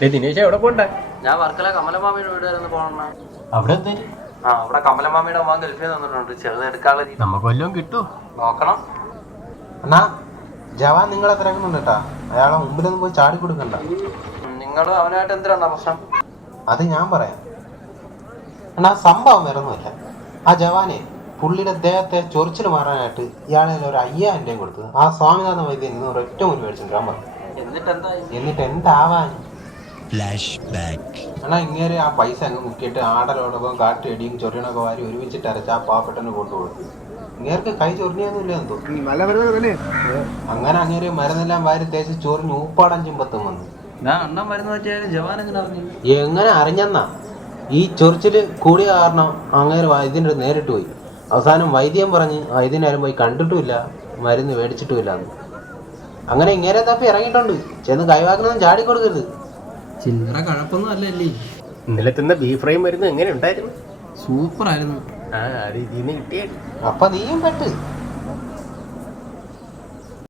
ദിനേശ് എവിടെ പോണ്ടേ? ഞാൻ വർക്കല കമലമാമിയുടെ വീട് വരെ ഒന്ന് പോകണ. അവിടെ എന്തായാലും അവിടെ കമലമാമിയുടെ അമ്മ ഗൾഫിൽ തന്നിട്ടുണ്ട്. ചെറുത് എടുക്കാനുള്ള നമുക്ക് വല്ലതും കിട്ടുമോ നോക്കണം. എന്നാ ജവാൻ നിങ്ങളെ തിരക്കുന്നുണ്ട് കേട്ടാ. അയാളെ മുമ്പിലൊന്നും പോയി ചാടി കൊടുക്കണ്ട. നിങ്ങൾ അവനായിട്ട് എന്തിനാണ് പ്രശ്നം? അത് ഞാൻ പറയാം. എന്നാ സംഭവം വേറൊന്നുമില്ല. ആ ജവാനെ പുള്ളിയുടെ ദേഹത്തെ ചൊറിച്ചിൽ മാറാനായിട്ട് ഇയാളെ ഒരു 5000 രൂപ കൊടുത്തു. ആ സ്വാമിനാഥൻ വൈദ്യൻ ഇന്ന് ഒരൊറ്റ മുറി മേടിച്ചിട്ടാൻ പറഞ്ഞു. എന്നിട്ട് എന്താവാൻ? എന്നാ ഇങ്ങനെ ആ പൈസ അങ്ങ് മുക്കിയിട്ട് ആടലോടൊപ്പം കാട്ടിയടിയും ചൊറിയണൊക്കെ വാരി ഒരുമിച്ചിട്ട് അരച്ച് ആ പാവപ്പെട്ടന് കൊണ്ടുപോകും. ഇങ്ങേർക്ക് കൈ ചൊറിഞ്ഞൊന്നുമില്ല എന്തോ. അങ്ങനെ അങ്ങേര് മരുന്നെല്ലാം വാരി തേച്ച് ചൊറിഞ്ഞ് ഊപ്പാടം ചിമ്പത്തും വന്നു. എങ്ങനെ അറിഞ്ഞെന്നാ? ഈ ചൊറിച്ചില് കൂടിയ കാരണം അങ്ങേര് വൈദ്യൻ്റെ നേരിട്ട് പോയി. അവസാനം വൈദ്യം പറഞ്ഞ് വൈദ്യനാരും പോയി കണ്ടിട്ടുമില്ല, മരുന്ന് മേടിച്ചിട്ടുമില്ല. അങ്ങനെ ഇങ്ങനെ തപ്പി ഇറങ്ങിയിട്ടുണ്ട്. ചെന്ന് കൈവാക്കിനൊന്നും ചാടി കൊടുക്കരുത്. ചില്ലറ കഴപ്പൊന്നും അല്ലല്ലേ. ഇന്നലെ തിന്ന ബീഫ് ഫ്രൈ മരുന്ന് എങ്ങനെ ഉണ്ടായിരുന്നു? സൂപ്പർ ആയിരുന്നു. അത് ഇതിന്ന് കിട്ടിയ അപ്പൊ നീയും പെട്ട്.